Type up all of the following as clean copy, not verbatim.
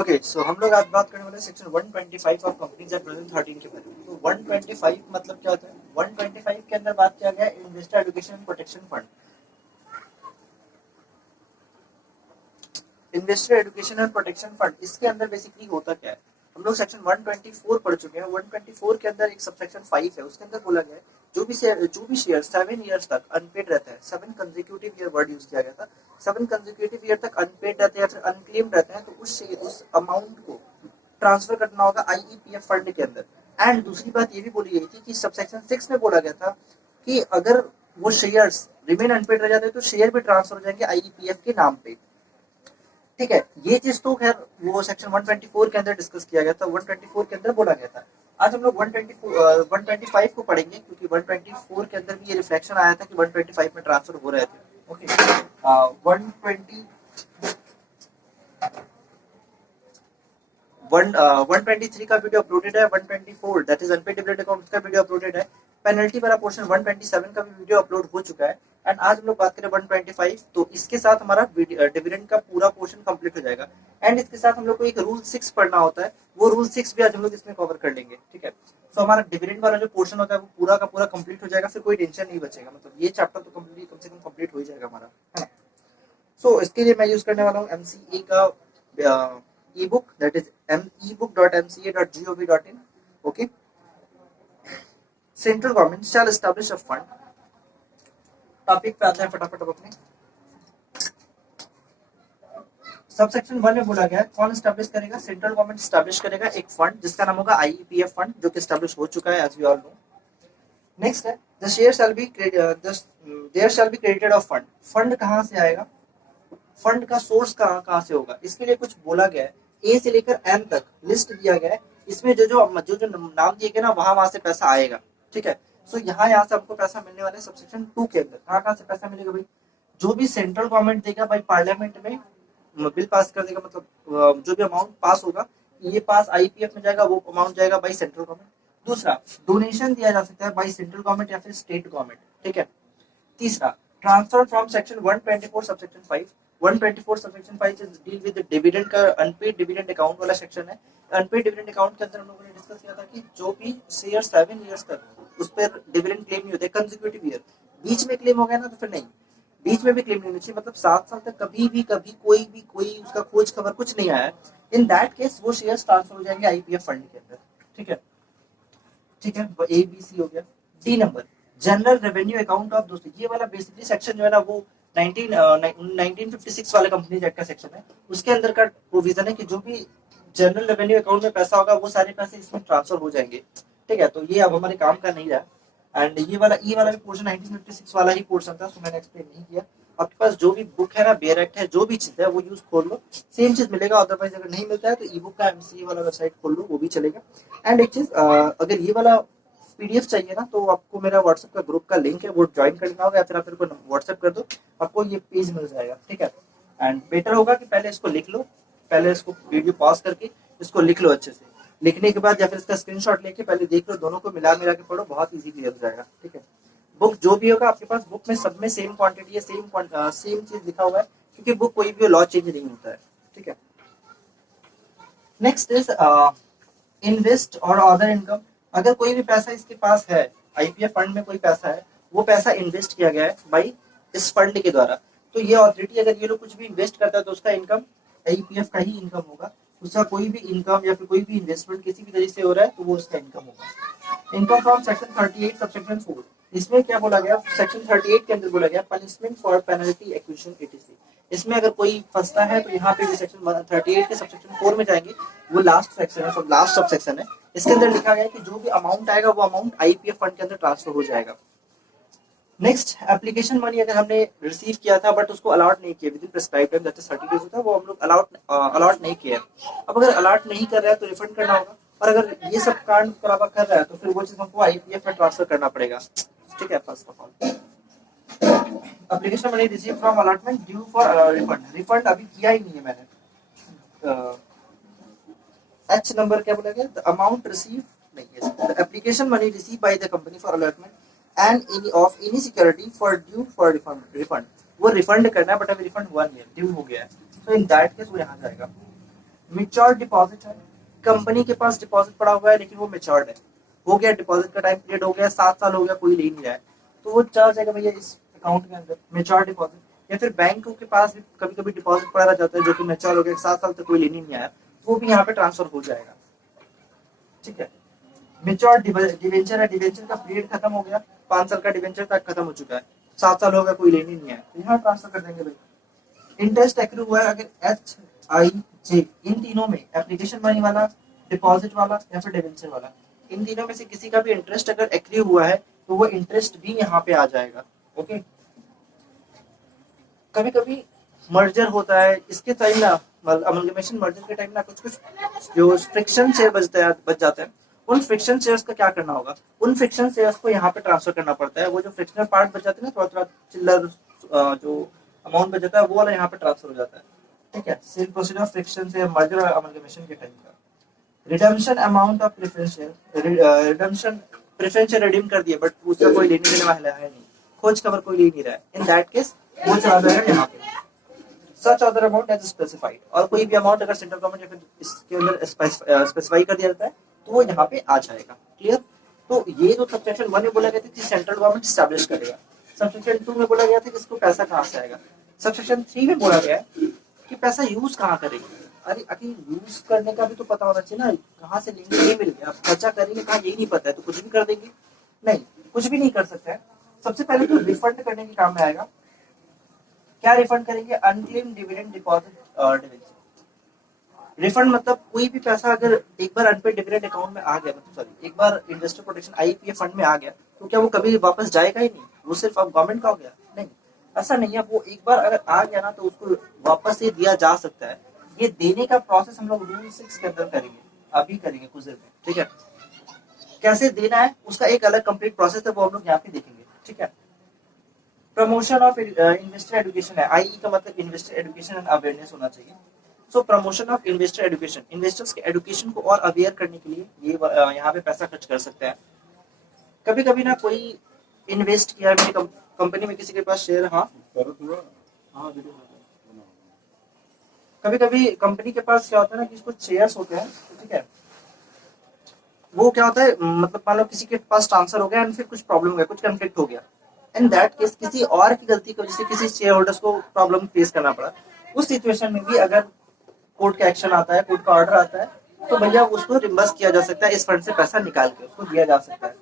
Okay so हम लोग आज बात करने वाले सेक्शन 125 ऑफ कंपनीज एक्ट 2013 के बारे में। तो 125 मतलब क्या होता है? 125 के अंदर बात किया गया investor education and protection fund. Investor education and protection fund, इसके अंदर बेसिकली होता क्या है? हम लोग सेक्शन 124 पढ़ चुके हैं। 124 के अंदर एक सबसेक्शन 5 है, उसके अंदर बोला गया है जो भी शेयर 7 ईयर्स तक अनपेड रहता है, 7 कंसेक्यूटिव ईयर वर्ड यूज किया गया था, 7 कंसेक्यूटिव ईयर तक अनपेड रहते हैं या फिर अनक्लेम्ड रहते हैं, तो उस अमाउंट को ट्रांसफर करना होगा आईईपीएफ फंड के अंदर। एंड दूसरी बात ये भी बोली गई थी कि सबसेक्शन 6 में बोला गया था कि अगर वो शेयर्स रिमेन अनपेड रह जाते हैं तो शेयर भी ट्रांसफर हो जाएंगे आईईपीएफ के नाम पे। ठीक है, ये चीज तो खैर वो सेक्शन 124 के अंदर डिस्कस किया गया था, 124 के अंदर बोला गया था। आज हम लोग 125 को पढ़ेंगे क्योंकि 124 के अंदर भी ये रिफ्लेक्शन आया था कि 125 में ट्रांसफर हो रहे थे। ओके, 123 का वीडियो अपलोडेड है, 124 that is unpaid dividend account का वीडियो अपलोडेड है, पेनल्टी वाला पोर्शन 127 का भी वीडियो अपलोड हो चुका है। एंड आज हम लोग बात करें 125, तो इसके साथ हमारा डिविडेंड का पूरा पोर्शन कंप्लीट हो जाएगा। एंड इसके साथ हम लोग को एक रूल 6 पढ़ना होता है, वो रूल 6 भी आज हम लोग इसमें कवर कर लेंगे। ठीक है, तो हमारा डिविडेंड वाला जो पोर्शन होता है वो पूरा का पूरा कंप्लीट हो जाएगा, फिर कोई टेंशन नहीं बचेगा। मतलब ये चैप्टर तो कम से कम कंप्लीट हो ही जाएगा हमारा, है ना। सो इसके लिए मैं यूज करने वाला हूँ MCA का ebook, that is ebook.mca.gov.in. okay, central government shall establish a fund। Topic पे आते हैं फटाफट अपने। सबसेक्शन 1 में बोला गया है कौन एस्टैब्लिश करेगा? सेंट्रल गवर्नमेंट एस्टैब्लिश करेगा एक फंड जिसका नाम होगा आईईपीएफ फंड, जो कि एस्टैब्लिश हो चुका है as we all know. Next है the share shall be there shall be credited of fund. Fund कहां से आएगा? फंड का सोर्स कहां से होगा? इसके लिए कुछ बोला गया है, ए से लेकर एम तक लिस्ट दिया गया है। इसमें जो नाम दिए गए ना वहां से पैसा आएगा। ठीक है, सो यहाँ से आपको पैसा मिलने वाले सबसेक्शन 2 के अंदर कहाँ से पैसा मिलेगा भाई? जो भी सेंट्रल गवर्नमेंट देगा भाई, पार्लियामेंट में बिल पास कर देगा, मतलब जो भी अमाउंट पास होगा ये पास आईपीएफ में जाएगा, वो अमाउंट जाएगा बाई सेंट्रल गवर्नमेंट। दूसरा, डोनेशन दिया जा सकता है बाई सेंट्रल गवर्नमेंट या फिर स्टेट गवर्नमेंट। ठीक है, तीसरा, transfer from section 124 subsection 5। 124 subsection 5 is deal with dividend का अनपेड डिविडेंड अकाउंट वाला सेक्शन है। अनपेड डिविडेंड अकाउंट के अंदर हम लोगों ने डिस्कस किया था कि जो भी शेयर 7 इयर्स तक उस पर डिविडेंड क्लेम नहीं होते कंसेक्यूटिव ईयर, बीच में क्लेम हो गया ना तो फिर नहीं, बीच में भी क्लेम नहीं होना चाहिए। मतलब 7 साल तक कभी कोई उसका खोज खबर कुछ नहीं आया, इन दैट केस वो शेयर ट्रांसफर हो जाएंगे आईपीएफ फंड के अंदर। ठीक है, ठीक है, ABC हो गया। D number, general revenue account of, दोस्तों ये वाला बेसिकली सेक्शन जो है ना वो 1956 वाले कंपनी एक्ट का सेक्शन है। उसके अंदर का प्रोविजन है कि जो भी जनरल रेवेन्यू अकाउंट में पैसा होगा वो सारे पैसे इसमें ट्रांसफर हो जाएंगे। ठीक है, तो ये अब हमारे काम का नहीं रहा। एंड ये वाला भी पोर्शन 1956 वाला ही पोर्शन था, सो मैंने एक्सप्लेन नहीं किया। आपके पास जो भी बुक है ना, बेयर एक्ट है, जो भी चीज है वो यूज खोल लो, सेम चीज मिलेगा। अदरवाइज अगर नहीं मिलता है तो ई बुक का MCA वाला वेबसाइट खोल लो, वो भी चलेगा। एंड एक चीज, अगर ये वाला PDF चाहिए ना तो आपको मेरा व्हाट्सएप का ग्रुप का लिंक है वो ज्वाइन करना होगा, या फिर आप मेरे को व्हाट्सएप कर दो, आपको ये पेज मिल जाएगा। ठीक है, एंड बेटर होगा कि पहले इसको लिख लो, पहले इसको वीडियो पॉज करके इसको लिख लो अच्छे से। लिखने के बाद या फिर इसका स्क्रीनशॉट लेके पहले देख लो, दोनों को मिला के पढ़ो, बहुत इजी क्लियर हो जाएगा। ठीक है, बुक जो भी होगा आपके पास, बुक में सब में सेम क्वांटिटी है, सेम चीज लिखा हुआ है, क्योंकि बुक कोई भी लॉ चेंज नहीं होता है। ठीक है, नेक्स्ट इज इन्वेस्ट और अदर इनकम। अगर कोई भी पैसा इसके पास है, आईपीएफ फंड में कोई पैसा है, वो पैसा इन्वेस्ट किया गया है भाई इस फंड के द्वारा, तो ये अथॉरिटी अगर ये लोग कुछ भी इन्वेस्ट करता है तो उसका इनकम आईपीएफ का ही इनकम होगा। उसका कोई भी इनकम या फिर कोई भी इन्वेस्टमेंट किसी भी तरीके से हो रहा है तो वो उसका इनकम होगा। इनकम फ्रॉम सेक्शन 38 सबसेक्शन 4, इसमें क्या बोला गया? सेक्शन 38 के अंदर बोला गया punishment for penalty acquisition etc। इसमें अगर कोई फंसता है तो यहाँ पे भी सेक्शन 38 के सबसेक्शन 4 में जाएंगे, वो लास्ट सेक्शन है, लास्ट सब सेक्शन है। इसके अंदर लिखा गया है कि जो भी अमाउंट आएगा वो अमाउंट आईपीएफ फंड के अंदर ट्रांसफर हो जाएगा। नेक्स्ट, एप्लीकेशन मनी अगर हमने रिसीव किया था बट उसको अलॉट नहीं किया with in prescribed time, that is 30 days होता है, वो हम लोग अलॉट नहीं किया। अब अगर अलॉट नहीं कर रहा है तो रिफंड करना होगा, और अगर ये सब कांड करावा कर रहा है तो फिर वो चीज हमको आईपीएफ में ट्रांसफर करना पड़ेगा। ठीक है, first of all application money receive from allotment due for refund, refund अभी किया ही नहीं है मैंने। H नंबर क्या बोला गया? द अमाउंट रिसीव नहीं है, the application money receive by the company for allotment and any security for due for refund, वो रिफंड करना है बट अभी रिफंड 1 ईयर ड्यू हो गया है, तो इन दैट केस वो यहाँ जाएगा। मेच्योर डिपॉजिट है, कंपनी के पास डिपॉजिट पड़ा हुआ है लेकिन वो मेच्योर्ड है, हो गया डिपॉजिट का टाइम पीरियड, हो गया 7 साल हो गया, कोई ले नहीं रहा है, तो वो चला जाएगा भैया इस अकाउंट के अंदर मेच्योर डिपॉजिट। या फिर बैंकों के पास भी कभी कभी डिपॉजिट पड़ा रह जाता है जो कि मेच्योर हो गया, 7 साल तक कोई लेने नहीं आया, तो वो भी यहाँ पे ट्रांसफर हो जाएगा। ठीक है, मेच्योर डिवेंचर है, डिवेंचर का पीरियड खत्म हो गया, 5 साल का डिवेंचर तक खत्म हो चुका है, 7 साल हो गया, कोई लेने नहीं आया, तो यहाँ ट्रांसफर कर देंगे भाई। इंटरेस्ट एक्रू हुआ है अगर एच आई जे इन तीनों में, एप्लीकेशन मनी वाला, डिपॉजिट वाला या फिर डिवेंचर वाला, इन तीनों में से किसी का भी इंटरेस्ट अगर एक्रू हुआ है तो वो इंटरेस्ट भी यहाँ पे आ जाएगा। ओके, कभी कभी मर्जर होता है, इसके टाइम ना अमलगमेशन मर्जर के टाइम ना कुछ कुछ जो फ्रिक्शन शेयर बच जाते हैं, उन फ्रिक्शन शेयर्स का क्या करना होगा, उन फ्रिक्शन शेयर्स को यहाँ पे ट्रांसफर करना पड़ता है, वो जो फ्रिक्शनल पार्ट बच जाते हैं ना, थोड़ा थोड़ा चिल्लर जो अमाउंट बच जाता है वो वाला यहाँ पे ट्रांसफर हो जाता है। ठीक है, सेम प्रोसीजर फ्रिक्शन से मर्जर और अमलगमेशन के टाइम का। Redemption amount of preference share, redemption preference share redeem कर दिया बट उसका कोई लेने देने वाला है नहीं, खोज खबर कोई ले नहीं रहा है, इन दैट केस वो चला जाएगा यहाँ पे such other amount as specified, और कोई भी अमाउंट अगर सेंट्रल गवर्नमेंट या फिर इसके अंदर स्पेसिफाई कर दिया जाता है तो वो यहाँ पे आ जाएगा। क्लियर, तो ये जो सबसेक्शन 1 में बोला गया था कि सेंट्रल गवर्नमेंट स्टैब्लिश करेगा, सबसेक्शन 2 में बोला गया था कि इसको पैसा कहाँ से आएगा, सबसेक्शन 3 में बोला गया है कि पैसा यूज कहाँ करेंगे। अरे अभी यूज करने का भी तो पता होना चाहिए ना, कहाँ से लेंगे ये मिल गया, खर्चा करेंगे कहाँ यही नहीं पता है तो कुछ भी कर देंगे, नहीं कुछ भी नहीं कर सकते हैं। सबसे पहले तो रिफंड करने के काम में आएगा, क्या रिफंड करेंगे, unclaim dividend deposit dividend. Refund मतलब कोई भी पैसा अगर एक बार अनपेड डिविडेंड अकाउंट में आ गया, मतलब सॉरी एक बार इन्वेस्टर प्रोटेक्शन आईपीएफ फंड में आ गया तो क्या वो कभी वापस जाएगा ही नहीं, वो सिर्फ अब गवर्नमेंट का हो गया, नहीं ऐसा नहीं है, वो एक बार अगर आ गया ना तो उसको वापस से दिया जा सकता है। ये देने का प्रोसेस हम लोग रूल 6 के अंदर करेंगे, अभी करेंगे कुछ देर में। ठीक है, कैसे देना है उसका एक अलग कंप्लीट प्रोसेस है, वो हम लोग यहाँ पे देखेंगे। ठीक है, प्रमोशन ऑफ इन्वेस्टर एजुकेशन है, आई का मतलब इन्वेस्टर एजुकेशन एंड अवेयरनेस होना चाहिए। So promotion of investor education, investors के एजुकेशन को और अवेयर करने के लिए ये यहाँ पे पैसा खर्च कर सकते हैं। कभी कभी ना कोई इन्वेस्ट किया मेरी कंपनी में, किसी के पास शेयर, हाँ कभी कभी कंपनी के पास क्या होता है ना कि कुछ शेयर्स होते हैं, ठीक है, वो क्या होता है मतलब मान लो किसी के पास ट्रांसफर हो गया एंड फिर कुछ प्रॉब्लम हो गया, कुछ कंफ्लिक्ट हो गया, एंड दैट केस किसी और की गलती की वजह से किसी शेयर होल्डर्स को प्रॉब्लम फेस करना पड़ा, उस सिचुएशन में भी अगर कोर्ट का एक्शन आता है, कोर्ट का ऑर्डर आता है, तो भैया उसको रिम्बर्स किया जा सकता है, इस फंड से पैसा निकाल के उसको दिया जा सकता है।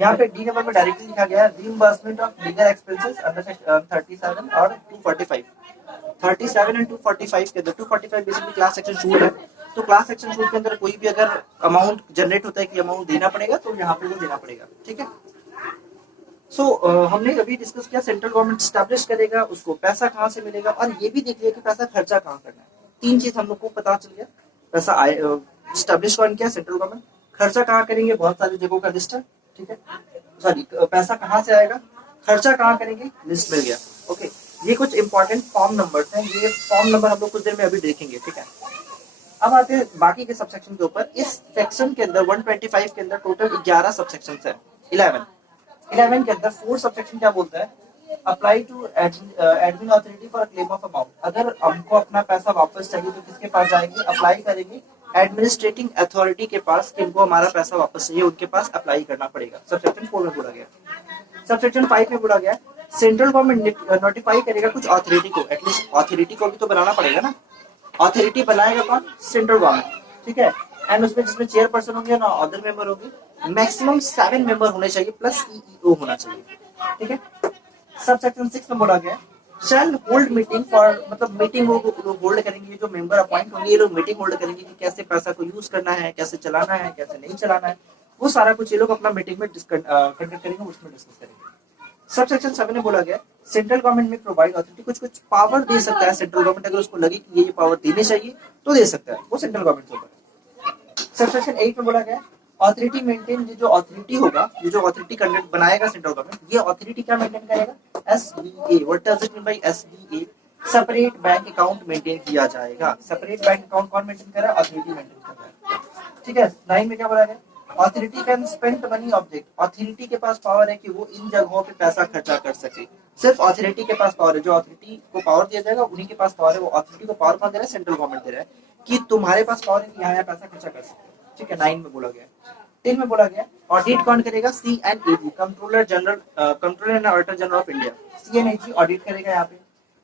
यहाँ पे डी नंबर में डायरेक्टली लिखा गया है reimbursement of legal expenses under 37 और 245, 37 एंड 245 के अंदर 245 बेसिकली क्लास एक्शन सूट है, तो क्लास एक्शन सूट के अंदर कोई भी अगर अमाउंट जनरेट होता है कि अमाउंट देना पड़ेगा तो यहाँ पे वो देना पड़ेगा। ठीक है, सो हमने अभी डिस्कस किया सेंट्रल गवर्नमेंट स्टैब्लिश करेगा, उसको पैसा कहाँ से मिलेगा, और ये भी देख लिया कि पैसा खर्चा कहाँ करना है। 3 चीज हम लोग को पता चल गया, पैसा स्टैब्लिश कौन किया सेंट्रल गवर्नमेंट, खर्चा कहाँ करेंगे बहुत सारी जगहों का लिस्ट है। ठीक है, सॉरी पैसा कहाँ से आएगा, खर्चा कहाँ करेंगे, लिस्ट मिल गया। ओके, ये कुछ इंपॉर्टेंट फॉर्म नंबर्स हैं, ये फॉर्म नंबर हम लोग कुछ देर में अभी देखेंगे। ठीक है, अब आते हैं बाकी के सबसेक्शन के ऊपर। इस सेक्शन के अंदर 125 के अंदर टोटल 11 सबसेक्शन है, 11 के अंदर 4 सबसेक्शन क्या बोलता है, apply to admin authority for claim of amount, अगर हमको अपना पैसा वापस चाहिए तो किसके पास जाएंगे, अप्लाई करेंगे एडमिनिस्ट्रेटिंग अथॉरिटी के पास, किनको हमारा पैसा वापस चाहिए उनके पास अप्लाई करना पड़ेगा। सबसेक्शन 4 में बोला गया। सबसेक्शन 5 में बोला गया सेंट्रल गवर्नमेंट नोटिफाई करेगा कुछ अथॉरिटी को, एटलीस्ट अथॉरिटी को भी तो बनाना पड़ेगा ना, अथॉरिटी बनाएगा कौन, सेंट्रल गवर्नमेंट। ठीक है, एंड उसमें जिसमें चेयरपर्सन होंगे ना अदर मेंबर होंगे, मैक्सिमम 7 मेंबर होने चाहिए प्लस सीईओ होना चाहिए। ठीक है, सब सेक्शन 6 में बोला गया शैल होल्ड मीटिंग फॉर, मतलब मीटिंग वो होल्ड करेंगे, जो मेंबर अपॉइंट होंगे ये लोग मीटिंग होल्ड करेंगे कि कैसे पैसा को यूज करना है, कैसे चलाना है, कैसे नहीं चलाना है, वो सारा कुछ ये लोग अपना मीटिंग में कंडक्ट करेंगे, उसमें डिस्कस करेंगे। सब सेक्शन 7 में बोला गया सेंट्रल गवर्नमेंट में प्रोवाइड अथॉरिटी, कुछ कुछ पावर दे सकता है सेंट्रल गवर्नमेंट, अगर उसको लगे कि ये पावर देने चाहिए तो दे सकता है, वो सेंट्रल गवर्नमेंट के ऊपर। सब सेक्शन 8 में बोला गया अथॉरिटी मेंटेन, जो अथॉरिटी होगा, ये जो अथॉरिटी कंडक्ट बनाएगा सेंट्रल गवर्नमेंट, ये अथॉरिटी क्या मेंटेन करेगा, SBA. What does it mean by SBA, separate bank account maintain किया जाएगा। सेपरेट बैंक अकाउंट कौन मेंटेन कर रहा है, अथॉरिटी मेंटेन कर रहा है। ठीक है, 9 में क्या बोला गया authority can spend money object, authority के पास पावर है कि वो इन जगहों पे पैसा खर्चा कर सके, सिर्फ ऑथोरिटी के पास पावर है, जो ऑथोरिटी को पावर दिया जाएगा उन्हीं के पास पावर है। वो ऑथोरिटी को पावर कौन दे रहा है? सेंट्रल गवर्नमेंट दे रहा है कि तुम्हारे पास पावर है कि यहाँ पैसा खर्चा कर सकते हो। ठीक है, 9 में बोला गया। 10 में बोला गया ऑडिट कौन करेगा? CNAG, controller general, controller and auditor general of India, CNAG audit करेगा यहाँ पे।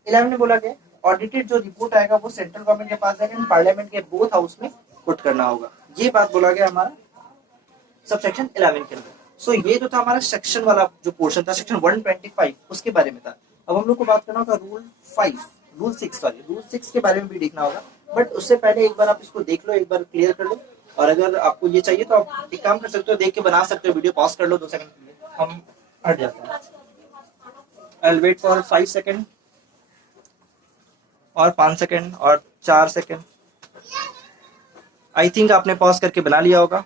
11 में बोला गया ऑडिटेड जो रिपोर्ट आएगा वो सेंट्रल गवर्नमेंट के पास जाएगा, पार्लियामेंट के बोथ हाउस में पुट करना होगा। ये बात बोला गया हमारा सबसेक्शन 11 के अंदर। सो ये जो था हमारा सेक्शन वाला जो पोर्शन था, सेक्शन 125 उसके बारे में था। अब हम लोग को बात करना होगा रूल 6 के बारे में भी देखना होगा। बट उससे पहले एक बार आप इसको देख लो, एक बार क्लियर कर लो। और अगर आपको ये चाहिए तो आप एक काम कर सकते हो, देख के बना सकते हो, वीडियो पॉज कर लो 2 सेकंड के लिए, हम हट जाते हैं। I will wait for 5 second और 5 सेकंड और 4 सेकंड। आई थिंक आपने पॉज करके बना लिया होगा।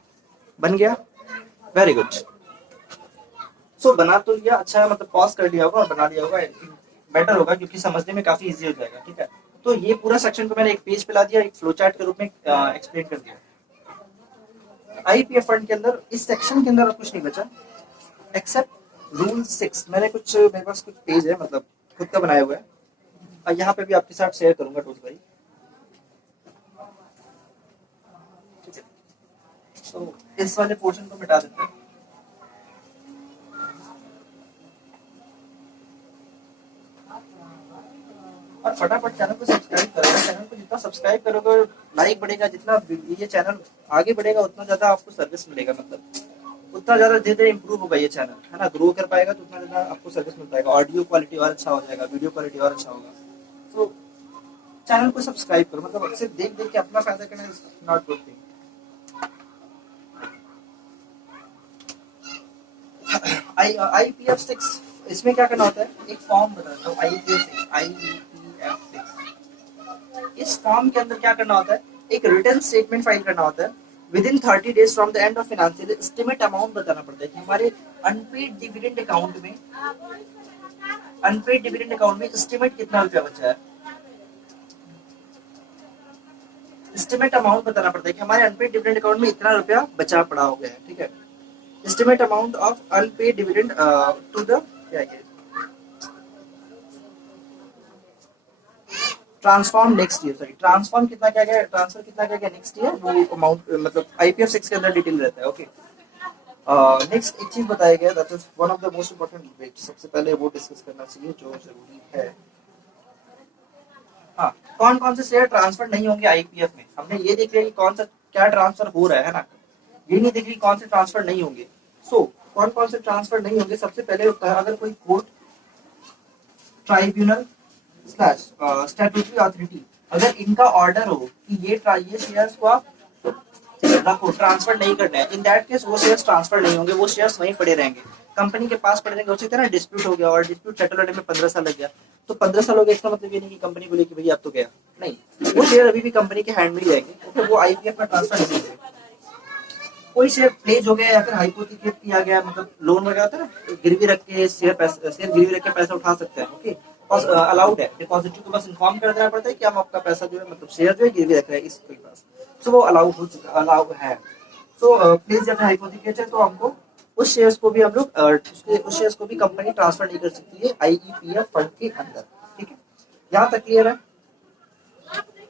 बन गया? Very good. सो बना तो लिया, अच्छा है, मतलब पॉज कर लिया होगा और बना लिया होगा, बेटर होगा क्योंकि समझने में काफी इजी हो जाएगा। ठीक है, तो ये पूरा सेक्शन को मैंने एक पेज पे ला दिया, एक फ्लो चार्ट के रूप में एक्सप्लेन कर दिया। आईपीएफ फंड के अंदर इस सेक्शन के अंदर कुछ नहीं बचा एक्सेप्ट रूल 6। मेरे पास कुछ पेज है, मतलब खुद का बनाया हुआ है, और यहाँ पे भी आपके साथ शेयर करूंगा टूल भाई। ठीक है, तो इस वाले पोर्शन को मिटा देते हैं। और फटाफट चैनल को सब्सक्राइब करो। चैनल को जितना सब्सक्राइब करोगे, लाइक बढ़ेगा, जितना ये चैनल आगे बढ़ेगा उतना ज्यादा आपको सर्विस मिलेगा, मतलब उतना ज्यादा धीरे धीरे इंप्रूव होगा ये चैनल, है ना। ग्रो कर पाएगा तो उतना ज्यादा आपको सर्विस मिल पाएगा, ऑडियो क्वालिटी और अच्छा हो जाएगा, वीडियो क्वालिटी और अच्छा होगा। तो चैनल को सब्सक्राइब करो, मतलब सिर्फ देख देख के अपना फायदा करना is not good thing. IPF 6 इसमें क्या करना होता है, एक फॉर्म बताता हूँ। IPF 6 इस फॉर्म के अंदर क्या करना होता है, एक रिटर्न स्टेटमेंट फाइल करना होता है। With in 30 days from the end of financial estimate amount बताना पड़ता है कि हमारे अनपेड डिविडेंड अकाउंट में एस्टिमेट कितना रुपया बचा है। एस्टिमेट अमाउंट बताना पड़ता है कि हमारे अनपेड डिविडेंड अकाउंट में इतना रुपया बचा पड़ा हो गया है। ठीक है, estimate amount of unpaid dividend to the transform next year, sorry transform कितना क्या गया, ट्रांसफर कितना क्या गया नेक्स्ट ईयर, वो अमाउंट मतलब आईपीएफ 6 के अंदर डिटेल रहता है। ओके, नेक्स्ट एक चीज बताया गया that is one of the most important debate. सबसे पहले वो डिस्कस करना चाहिए जो जरूरी है। हाँ, कौन कौन से शेयर ट्रांसफर नहीं होंगे आईपीएफ में, हमने ये देख लिया कि कौन सा क्या ट्रांसफर हो रहा है ना, ये नहीं देख ली कौन से ट्रांसफर नहीं होंगे। सो कौन कौन से ट्रांसफर नहीं होंगे, सबसे पहले होता है अगर कोई कोर्ट, ट्राइब्यूनल स्टैट्यूटरी अथॉरिटी, अगर इनका ऑर्डर हो कि ये शेयर्स को आप रखो, ट्रांसफर नहीं करना है, इन दैट केस वो शेयर्स ट्रांसफर नहीं होंगे, वो शेयर्स वहीं पड़े रहेंगे, कंपनी के पास पड़े रहेंगे। हो सकता है ना डिस्प्यूट हो गया और डिस्प्यूट सेटल होने में 15 साल लग गया, तो 15 साल हो गया इसका मतलब ये नहीं कि कंपनी बोले कि भैया अब तो गया, नहीं, वो शेयर अभी भी कंपनी के हैंड में ही रहेंगे, क्योंकि वो आईपीएफ में ट्रांसफर नहीं होंगे। कोई शेयर प्लेज हो गया या फिर हाइपोथेकेट किया गया, मतलब लोन वगैरह होता है ना, गिरवी रख के शेयर गिरवी रख के पैसा उठा सकते हैं। ओके, अलाउड है, डिपॉजिटरी को बस इन्फॉर्म कर देना पड़ता है कि हम आपका पैसा जो है, मतलब शेयर जो है गिरवी रख रहे हैं इसके पास, तो वो अलाउड है। तो प्लीज जब हाइपोथेकेट है तो हमको उस शेयर्स को भी हम लोग उस शेयर्स को भी कंपनी ट्रांसफर नहीं कर सकती है आईईपीएफ फंड के अंदर। ठीक है, यहाँ तक क्लियर है।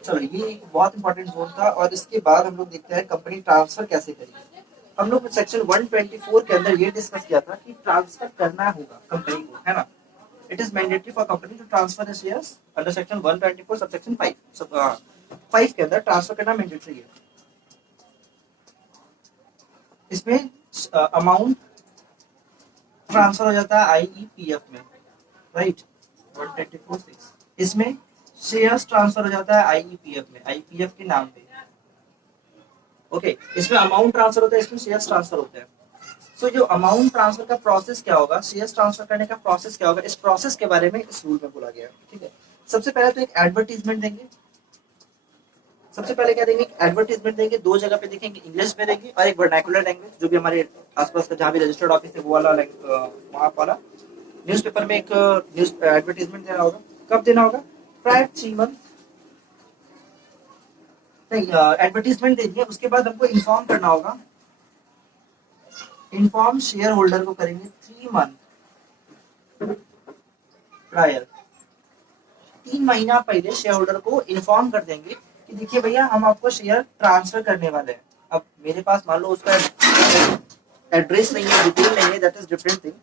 चलो, ये एक बहुत इंपॉर्टेंट जोन था, और इसके बाद हम लोग देखते हैं कंपनी ट्रांसफर कैसे करेगी। हम लोग सेक्शन 124 के अंदर ये डिस्कस किया था कि ट्रांसफर करना होगा कंपनी को, है ना। It is mandatory for company to transfer the shares under section 124 subsection 5 के अंदर ट्रांसफर करना मैंडेटरी है। इसमें अमाउंट ट्रांसफर हो जाता है आईईपीएफ में, राइट, 124(6). इसमें शेयर्स ट्रांसफर हो जाता है आईईपीएफ में, आईपीएफ के नाम पे। ओके, इसमें अमाउंट ट्रांसफर होता है, इसमें शेयर्स ट्रांसफर होते हैं। सो जो अमाउंट ट्रांसफर का प्रोसेस क्या होगा, शेयर्स ट्रांसफर करने का प्रोसेस क्या होगा, इस प्रोसेस के बारे में इस रूल में बोला गया है। ठीक है, सबसे पहले तो एक एडवर्टीजमेंट देंगे। सबसे पहले क्या देंगे, एडवर्टीजमेंट देंगे, 2 जगह पे देखेंगे, इंग्लिश में देंगे और एक वर्नाकुलर लैंग्वेज, जो भी हमारे आसपास का जहाँ भी रजिस्टर्ड ऑफिस है वो वाला वहाँ वाला न्यूज़पेपर में एक न्यूज एडवर्टीजमेंट देना होगा। कब देना होगा, प्रायर 3 मंथ नहीं, एडवर्टीजमेंट दे दिया, उसके बाद हमको इन्फॉर्म करना होगा, इन्फॉर्म शेयर होल्डर को करेंगे 3 मंथ प्रायर 3 महीना पहले शेयर होल्डर को इन्फॉर्म कर देंगे कि देखिए भैया हम आपको शेयर ट्रांसफर करने वाले हैं। अब मेरे पास मान लो उसका एड्रेस नहीं है, डिटेल नहीं है, दैट इज डिफरेंट थिंग।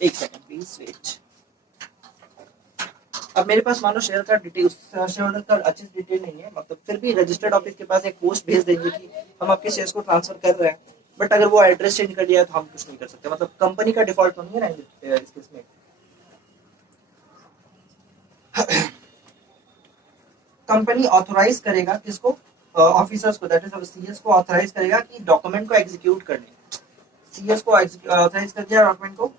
एक सेकंड प्लीज वेट। अब मेरे पास मान लो शेयर का डिटेल, शेयर होल्डर का अच्छी डिटेल नहीं है, मतलब फिर भी रजिस्टर्ड ऑफिस के पास एक पोस्ट भेज देंगे कि हम आपके शेयर्स को ट्रांसफर कर रहे हैं, बट अगर वो एड्रेस चेंज कर दिया तो हम कुछ नहीं कर सकते, मतलब कंपनी का डिफॉल्ट तो नहीं है ना इस केस में। कंपनी ऑथोराइज करेगा किसको, ऑफिसर्स को, दैट इज सीएस को ऑथोराइज करेगा कि डॉक्यूमेंट को एग्जीक्यूट करने। सीएस को ऑथोराइज कर दिया डॉक्यूमेंट को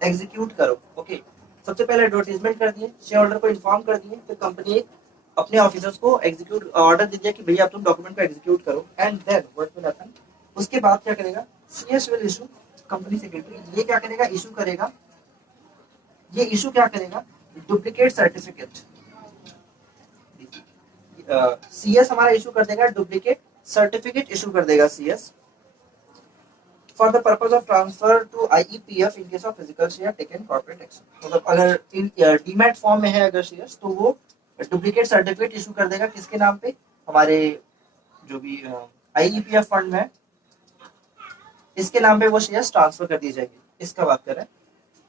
एग्जीक्यूट करो। ओके, सबसे पहले एडवर्टीजमेंट कर दिए, शेयर होल्डर को इन्फॉर्म कर दिए, फिर कंपनी एक अपने ऑफिसर्स को एग्जीक्यूट ऑर्डर दे दिया कि भैया आप तुम डॉक्यूमेंट को एग्जीक्यूट करो। And then what will happen, उसके बाद क्या करेगा, CS will issue, company secretary ये क्या करेगा, इशू करेगा, ये इशू क्या करेगा, डुप्लीकेट सर्टिफिकेट। सीएस हमारा इशू कर देगा डुप्लीकेट सर्टिफिकेट, इशू कर देगा CS for the purpose of transfer to IEPF in case of physical share taken corporate action. मतलब अगर डीमैट फॉर्म में है अगर शेयर्स, तो वो डुप्लीकेट सर्टिफिकेट इशू कर देगा किसके नाम पे, हमारे जो भी आईईपीएफ फंड में इसके नाम पे वो शेयर्स ट्रांसफर कर दी जाएगी। इसका बात करें,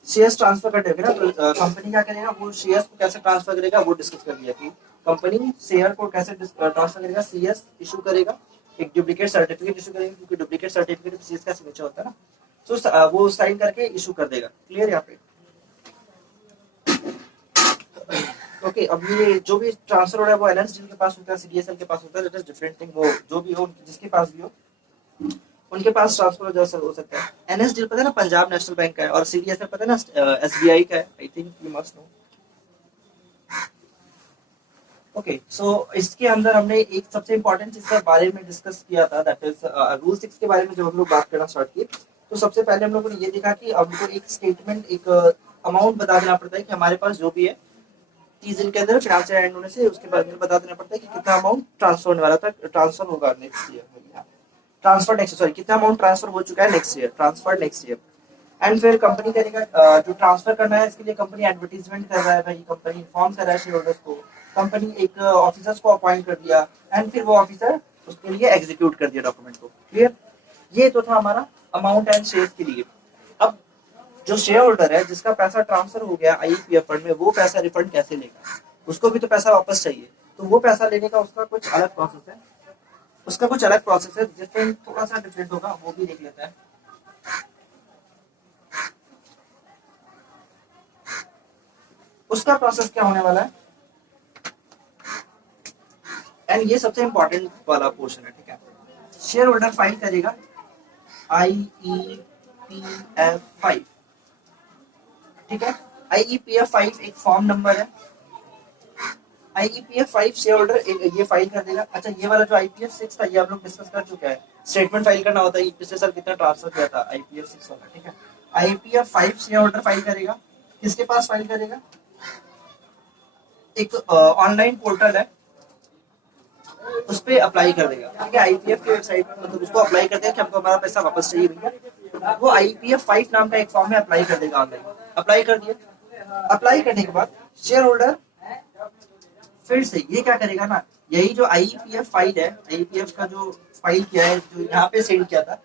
शेयर्स ट्रांसफर कर देगा ना, तो कंपनी क्या करेगा, वो शेयर्स को कैसे ट्रांसफर करेगा वो डिस्कस कर दिया कि कंपनी शेयर को कैसे ट्रांसफर करेगा। सीएस इशू करेगा एक डुप्लीकेट सर्टिफिकेट इशू करेगा, क्योंकि डुप्लीकेट सर्टिफिकेट में सीएस का सिग्नेचर होता है ना, तो वो साइन करके इशू कर देगा। क्लियर यहाँ पे? ओके, अब ये जो भी ट्रांसफर हो रहा है वो एनएसडीएल के पास होता है, सीडीएसएल के पास होता है, दैट इज डिफरेंट थिंग। वो जो भी हो, जिसके पास भी हो, उनके पास ट्रांसफर हो सकता है। एनएसडीएल पता है ना, पंजाब नेशनल बैंक का है, और सीडीएसएल पता है ना, एसबीआई का है। I think you must know. Okay, so इसके अंदर हमने एक सबसे इंपॉर्टेंट चीज के बारे में डिस्कस किया था, दैट इज रूल 6 के बारे में। जब हम लोग बात करना स्टार्ट किए तो सबसे पहले हम लोगों ने ये देखा कि हमको एक स्टेटमेंट, एक अमाउंट बता देना पड़ता है कि हमारे पास जो भी है 30 दिन के अंदर फिनांशियल एंड होने से उसके बाद में बता देना पड़ता है कि कितना अमाउंट ट्रांसफर होने वाला था, ट्रांसफर होगा next year, transfer next, sorry, कितना अमाउंट ट्रांसफर हो चुका है next year, transfer next year. And फिर कंपनी करेगा जो ट्रांसफर करना है, इसके लिए कंपनी एडवर्टीजमेंट कर रहा है, भाई कंपनी इन्फॉर्म कर रहा है शेयर होल्डर्स को, कंपनी एक ऑफिसर्स को अपॉइंट कर दिया, एंड फिर वो ऑफिसर उसके लिए एग्जीक्यूट कर दिया डॉक्यूमेंट को। क्लियर? ये तो था हमारा अमाउंट एंड शेयर्स के लिए। अब जो शेयर होल्डर है जिसका पैसा ट्रांसफर हो गया आईईपीएफ फंड में, वो पैसा रिफंड कैसे लेगा, उसको भी तो पैसा वापस चाहिए, तो वो पैसा लेने का उसका कुछ अलग प्रोसेस है, उसका कुछ अलग प्रोसेस है, डिफरेंट, थोड़ा सा डिफरेंट होगा, वो भी देख लेते हैं। उसका प्रोसेस क्या होने वाला है, एंड ये सबसे इंपॉर्टेंट वाला पोर्शन है, ठीक है। शेयर होल्डर फाइल करेगा आईईपीएफ 5, ठीक है। आईईपीएफ 5 एक फॉर्म नंबर है, आईईपीएफ 5 शेयर होल्डर ये फाइल कर देगा। अच्छा, ये वाला जो आईपीएफ 6 था ये हम लोग डिस्कस कर चुके हैं, स्टेटमेंट फाइल करना होता है, पिछले साल कितना ट्रांसफर किया था, आईपीएफ 6 वाला, ठीक है। आईपीएफ 5 शेयर होल्डर फाइल करेगा, किसके पास फाइल करेगा, एक ऑनलाइन पोर्टल है उस पर अप्लाई कर देगा, ठीक है। आईपीएफ की वेबसाइट पर, मतलब उसको अप्लाई कर देगा कि हमको हमारा पैसा वापस चाहिए भैया, वो आईपीएफ 5 नाम का एक फॉर्म में अप्लाई कर देगा ऑनलाइन। अप्लाई कर दिया, अप्लाई करने के बाद शेयर होल्डर फिर से ये क्या करेगा ना, यही जो आईपीएफ फाइल है, आईपीएफ का जो फाइल किया है, जो यहाँ पे सेंड किया था,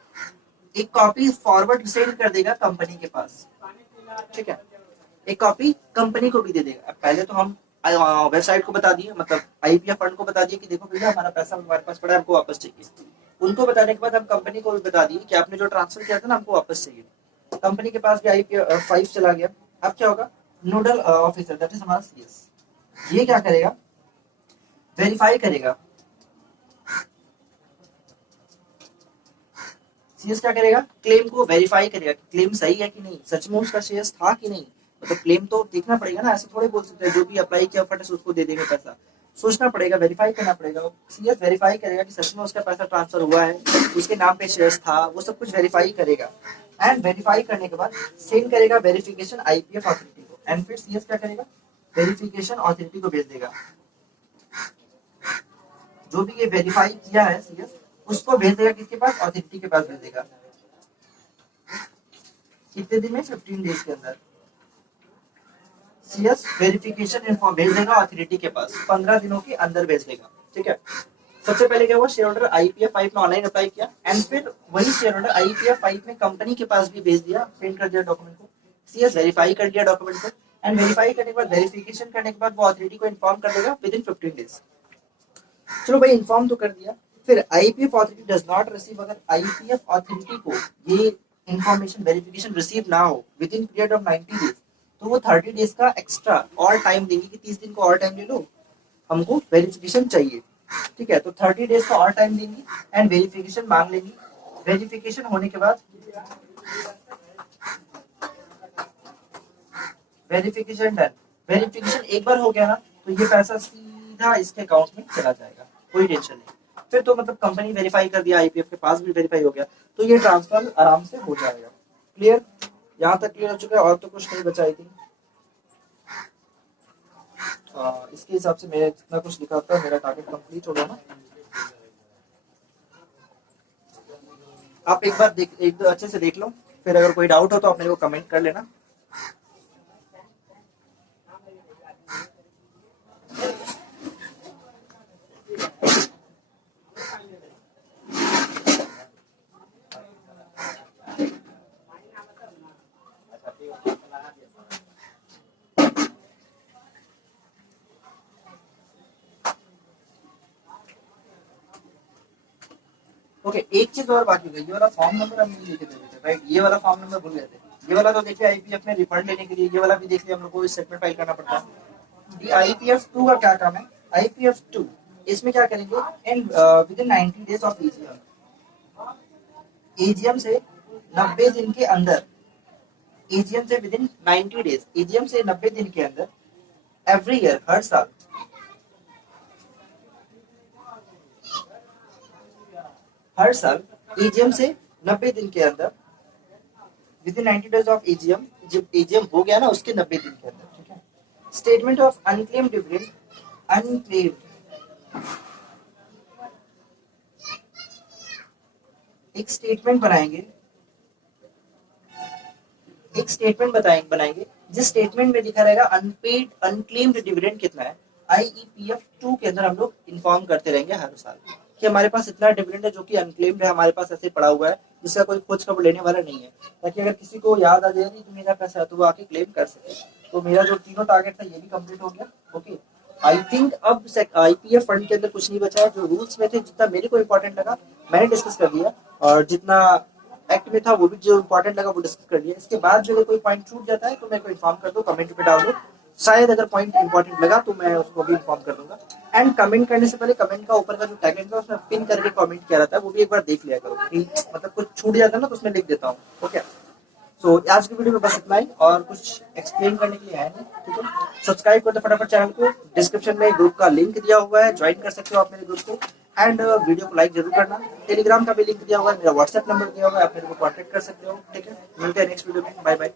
एक कॉपी फॉरवर्ड सेंड कर देगा कंपनी के पास, ठीक है। एक कॉपी कंपनी को भी दे देगा। पहले तो हम वेबसाइट को बता दिए, मतलब आईपीएफ फंड को बता दिए कि देखो भैया हमारा पैसा हमारे पास पड़ा है, हमको वापस चाहिए। उनको बताने के बाद हम कंपनी को भी बता दिए कि आपने जो ट्रांसफर किया था ना, हमको वापस चाहिए। कंपनी के पास भी आईपीएफ 5 चला गया। अब क्या होगा, नोडल ऑफिसर दैट इज हमारा सीएस, ये क्या करेगा, वेरीफाई करेगा। सीएस क्या करेगा, क्लेम को वेरीफाई करेगा कि क्लेम सही है कि नहीं, सच में उसका शेयर्स था कि नहीं, मतलब क्लेम तो देखना पड़ेगा ना, ऐसे थोड़े बोल सकते हैं जो भी अप्लाई किया फंड उसको दे देंगे पैसा, सोचना पड़ेगा, वेरीफाई करना पड़ेगा। सीएस वेरीफाई करेगा कि सच में उसका पैसा ट्रांसफर हुआ है, उसके नाम पे शेयर्स था, वो सब कुछ वेरीफाई करेगा। एंड वेरीफाई करने के बाद सेंड करेगा वेरिफिकेशन आईपीएफ अथॉरिटी को, एंड फिर सीएस क्या करेगा, वेरिफिकेशन अथॉरिटी को भेज देगा। जो भी ये वेरीफाई किया है सीएस, उसको भेज देगा किसके पास, अथॉरिटी के पास भेज देगा। कितने दिन में, 15 डेज के अंदर। CS वेरिफिकेशन इन्फॉर्म भेज देगा अथॉरिटी के पास, 15 दिनों के अंदर भेज देगा। ठीक है, सबसे पहले क्या हुआ, शेयर होल्डर IPF 5 में ऑनलाइन अप्लाई किया एंड फिर वही शेयर होल्डर IPF 5 में कंपनी के पास भी भेज दिया, प्रिंट कर दिया डॉक्यूमेंट को, CS वेरीफाई कर दिया डॉक्यूमेंट को एंड वेरीफाई करने के बाद वेरिफिकेशन करने के बाद वो अथॉरिटी को इन्फॉर्म कर देगा विद इन 15 डेज। चलो भाई इन्फॉर्म तो कर दिया, फिर IPF authority does not receive, अगर IPF अथॉरिटी को ये इंफॉर्मेशन वेरिफिकेशन रिसीव ना हो with in period of 90 days, तो वो 30 डेज का एक्स्ट्रा और टाइम देंगे कि 30 दिन को और टाइम ले लो, हमको वेरिफिकेशन चाहिए। ठीक है, तो 30 डेज का और टाइम देंगी एंड वेरिफिकेशन मांग लेंगी। वेरिफिकेशन होने के बाद वेरिफिकेशन डन, वेरिफिकेशन एक बार हो गया ना तो ये पैसा सीधा इसके अकाउंट में चला जाएगा, कोई टेंशन नहीं। फिर तो मतलब कंपनी वेरीफाई कर दिया, IPF के पास भी वेरीफाई हो गया, तो ये ट्रांसफर आराम से हो जाएगा। क्लियर, यहाँ तक क्लियर हो चुका है, और तो कुछ नहीं बचा आई थिंक। इसके हिसाब से मेरा जितना कुछ लिखा था मेरा टारगेट कंप्लीट हो गया ना। आप एक बार एक दो अच्छे से देख लो, फिर अगर कोई डाउट हो तो आप मेरे को कमेंट कर लेना। ओके, एक चीज और बाकी गई, ये वाला फॉर्म नंबर हम नहीं लिखे थे राइट, ये वाला फॉर्म नंबर भूल गए थे। ये वाला तो देखिए IPF में रिफंड लेने के लिए ये वाला भी देखिए हम लोग को स्टेटमेंट फाइल करना पड़ता है। ये IPF 2 का क्या काम है, IPF 2 इसमें क्या करेंगे, and with in 90 days of AGM से 90 दिन के अंदर, AGM से विद इन 90 डेज, AGM से 90 दिन के अंदर एवरी ईयर, हर साल AGM से 90 दिन के अंदर with in 90 days of AGM, जब AGM हो गया ना उसके 90 दिन के अंदर, ठीक है, statement of unclaimed dividend, unclaimed एक स्टेटमेंट बनाएंगे, एक स्टेटमेंट बनाएंगे जिस स्टेटमेंट में लिखा रहेगा अनपेड अनक्लेम्ड डिविडेंड कितना है। IEPF 2 के अंदर हम लोग इन्फॉर्म करते रहेंगे हर साल कि हमारे पास इतना डिविडेंड है जो कि अनक्लेम्ड है, हमारे पास ऐसे पड़ा हुआ है जिसका कोई खोज खबर लेने वाला नहीं है, ताकि अगर किसी को याद आ जाए तो मेरा पैसा है तो वो आके क्लेम कर सके। तो मेरा जो तीनों टारगेट था ये भी कंप्लीट हो गया। ओके, आई थिंक अब IPF फंड के अंदर कुछ नहीं बचा है, जो रूल्स में थे जितना मेरे को इम्पोर्टेंट लगा मैंने डिस्कस कर दिया, और जितना एक्ट में था वो भी जो इम्पोर्टेंट लगा वो डिस्कस कर दिया। इसके बाद जो कोई पॉइंट छूट जाता है तो मेरे को इन्फॉर्म कर दो, कमेंट पे डाल दो, शायद अगर पॉइंट इंपॉर्टेंट लगा तो मैं उसको भी इन्फॉर्म कर दूंगा। एंड कमेंट करने से पहले कमेंट का ऊपर का जो टैगलाइन था उसमें पिन करके कमेंट किया रहता है, वो भी एक बार देख लिया करो, मतलब कुछ छूट जाता है ना तो उसमें लिख देता हूँ। ओके, सो आज की वीडियो में बस इतना ही, और कुछ एक्सप्लेन करने के लिए है नहीं। ठीक है, सब्सक्राइब कर दो फटाफट चैनल को, डिस्क्रिप्शन में ग्रुप का लिंक दिया हुआ है, ज्वाइन कर सकते हो आप मेरे ग्रुप को, एंड वीडियो को लाइक जरूर करना। टेलीग्राम का भी लिंक दिया हुआ है, मेरा व्हाट्सएप नंबर दिया हुआ है, आप मेरे को कॉन्टेक्ट कर सकते हो। ठीक है, मिलते हैं नेक्स्ट वीडियो में, बाय बाय।